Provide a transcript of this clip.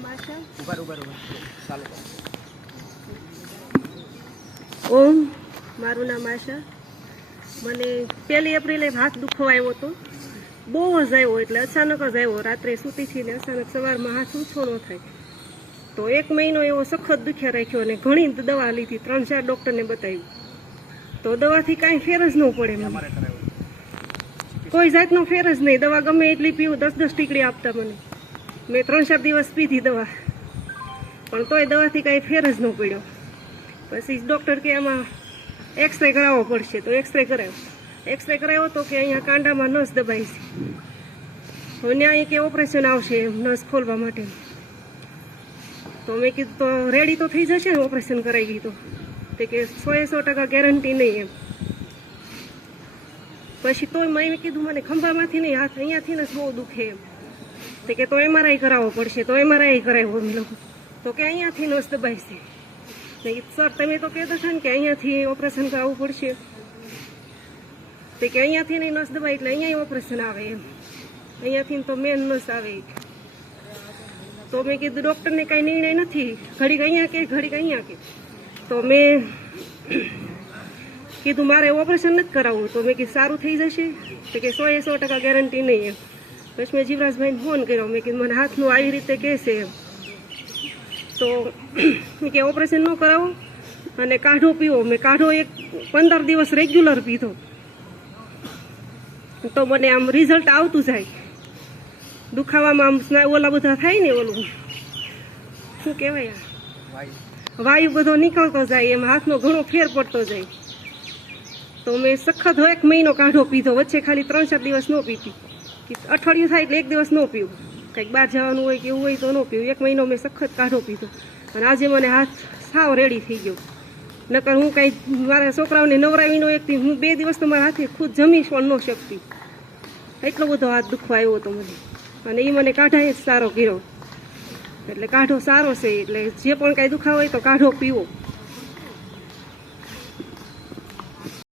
નામ આશા. ચાલો. ઓમ, મારું નામ આશા. મને 1 એપ્રિલે હાથ દુખવા આવ્યો હતો, બહુ જ આવ્યો, એટલે અચાનક જ આવ્યો. રાત્રે સૂતી હતી ને અચાનક સવારમાં હાથ ઊંચો ન થાય. તો 1 મહિનો એવો સખત દુખ્યા રાખ્યો અને ઘણી દવા લીધી, 3-4 ડૉક્ટરને બતાવ્યું. તો દવાથી કાંઈ ફેર જ ન પડે મને, કોઈ જાતનો ફેર જ નહીં. દવા ગમે એટલી પીવું, 10-10 ટીકડી આપતા મને. મેં 3-4 દિવસ પીધી દવા, પણ તોય દવાથી કાંઈ ફેર જ ન પડ્યો. પછી ડૉક્ટર કે આમાં એક્સરે કરાવવો પડશે, તો એક્સરે કરાવ્યો તો કે અહીંયા કાંડામાં નસ દબાઈ છે, તો ત્યાં કે ઓપરેશન આવશે નસ ખોલવા માટે. તો મેં કીધું તો રેડી તો થઈ જશે ને ઓપરેશન કરાવી દીધું? તે કે 100% ગેરંટી નહીં એમ. પછી તોય મેં કીધું મને ખંભામાંથી નહીં, હાથ અહીંયાથી ને બહુ દુખે એમ. તે કે તો MRI કરાવવો પડશે, તો MRI કરાવ્યો અમે લોકો. તો કે અહીંયાથી નસ દબાઈ છે. સર તમે તો કહેતા હતા ને કે અહીંયાથી ઓપરેશન કરાવવું પડશે. તે કે અહીંયાથી નહીં નસ દબાઈ એટલે અહીંયા ઓપરેશન આવે એમ, અહીંયાથી તો મેન નસ આવે. તો મેં કીધું ડૉક્ટરને કાંઈ નિર્ણય નથી, ઘડીક અહીંયા કે ઘડીક અહીંયા કે. તો મેં કીધું મારે ઓપરેશન નથી કરાવવું. તો મેં કીધું સારું થઈ જશે? તો કે 100% ગેરંટી નહીં એમ. પછી મેં જીવરાજભાઈને ફોન કર્યો, મેં કીધું મને હાથનું આવી રીતે કહેશે એમ. તો કે ઓપરેશન ન કરાવો અને કાઢો પીવો. મેં કાઢો 15 દિવસ રેગ્યુલર પીધો, તો મને આમ રિઝલ્ટ આવતું જાય. દુખાવામાં આમ ઓલા બધા થાય ને, ઓલું શું કહેવાય, વાયુ બધો નીકળતો જાય, એમ હાથનો ઘણો ફેર પડતો જાય. તો મેં સખત 1 મહિનો કાઢો પીધો. વચ્ચે ખાલી 3-4 દિવસ ન પીતી, અઠવાડિયું થાય એટલે 1 દિવસ ન પીવું, કંઈક બહાર જવાનું હોય કે એવું હોય તો ન પીવું. 1 મહિનો મેં સખત કાઢો પીધો અને આજે મને હાથ સાવ રેડી થઈ ગયો. નકર હું કાંઈ મારા છોકરાઓને નવરાવીનો એકથી હું 2 દિવસ તો મારા હાથે ખુદ જમી પણ ન શકતી, એટલો બધો હાથ દુખવા આવ્યો હતો મને. અને એ મને કાઢાએ જ સારો કર્યો. એટલે કાઢો સારો છે, એટલે જે પણ કાંઈ દુખાવો હોય તો કાઢો પીવો.